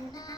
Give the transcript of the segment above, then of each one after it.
우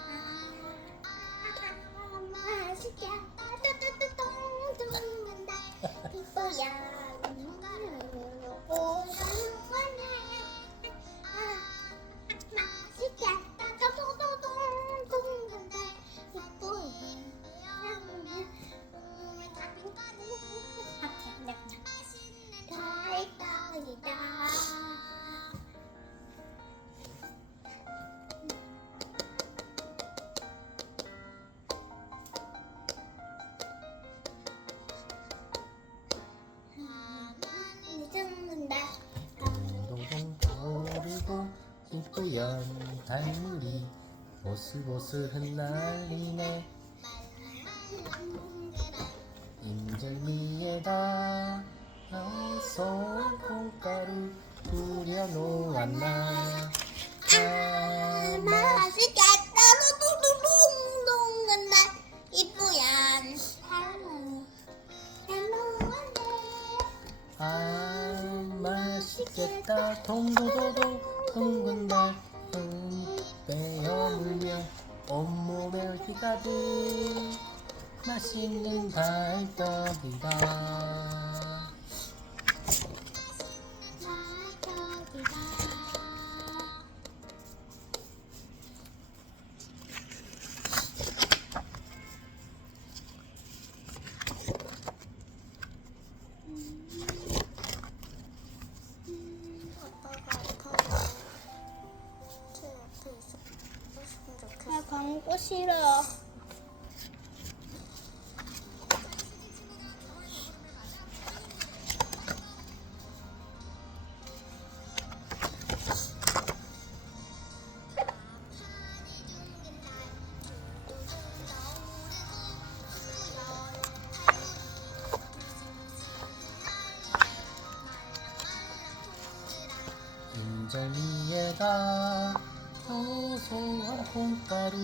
이쁘연 달물이 보슬보슬 흩날리네. 인절미에다 소원 콩가루 뿌려 놓았나. 아, 맛 맛있겠다 뚜뚜뚜둥둥 날. 이쁘얀 아 맛있겠다. 동도도동 둥근 달 음, 빼어 물면 온몸에 흙이 가득 맛있는 달떡이다 나 광고 싫어. 인절미에다 소소한 콩가루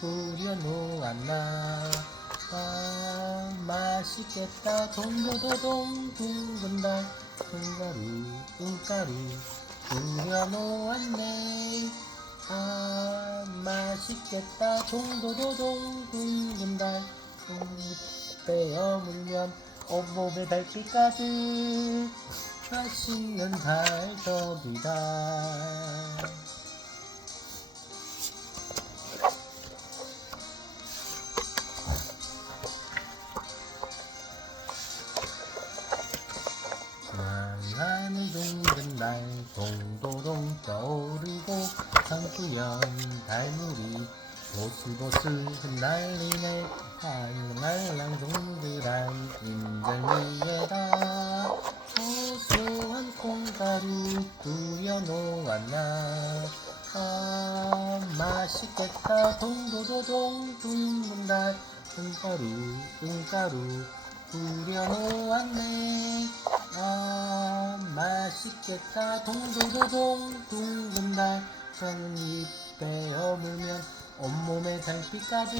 뿌려 놓았나 아 맛있겠다. 동도도동 둥근 달 콩가루 콩가루 뿌려 놓았네. 아 맛있겠다. 동도도동 둥근 달 빼어 물면 온몸에 달빛 가득 맛있는 달떡이다 하늘 둥근 날 동도동 떠오르고 상구연 달물이 보슬보슬 흩날리네. 알랑알랑 동그란 인절미에다 소소한 콩가루 뿌려 놓았나. 아 맛있겠다. 동도도동 둥근 달 콩가루 콩가루 뿌려 놓았네. 아 맛있겠다. 동도도동 둥근 달. 한입 빼어 물면 온몸에 달빛 가득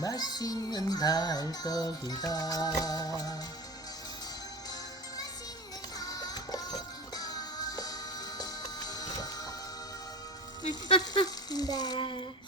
맛있는 달떡이다. 네.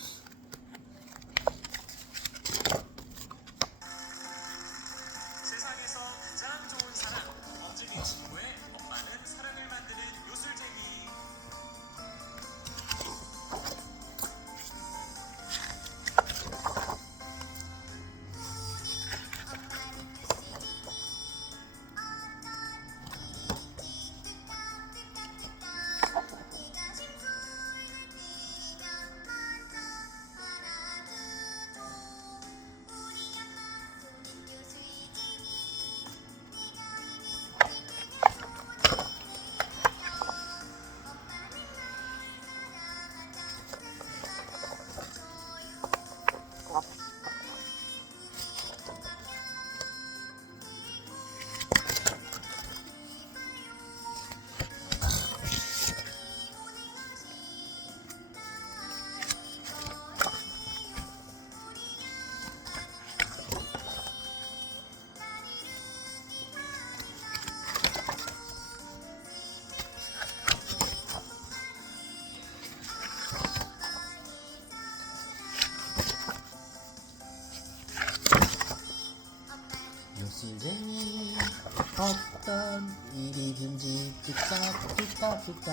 이리든지. 뚝딱 뚝딱 뚝딱.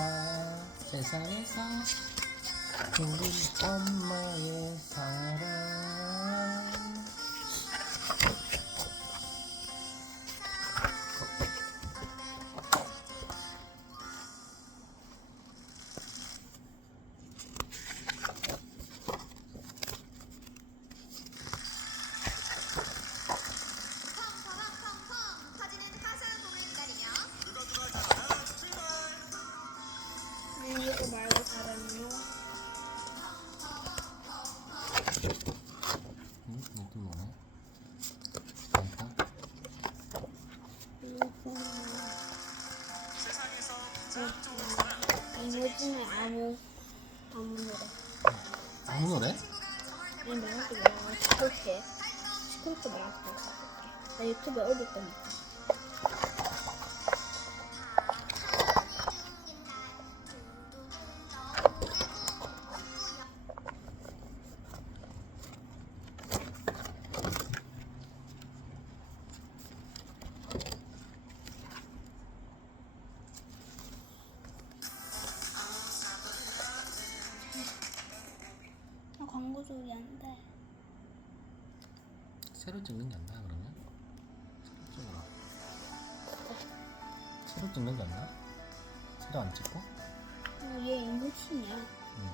세상에서 우리 엄마의 사랑 아무 아무 노래. 아무 노래? 이 멜로디 말고 시끄럽게 시끄럽게 말할게. 나 유튜브에 올릴 거니까. 소리 안 돼. 새로 찍는 게 안 나아 그러면? 새로 찍어라 새로 찍는 게 안 나아? 새로 안 찍고? 어, 얘 이모티냐? 응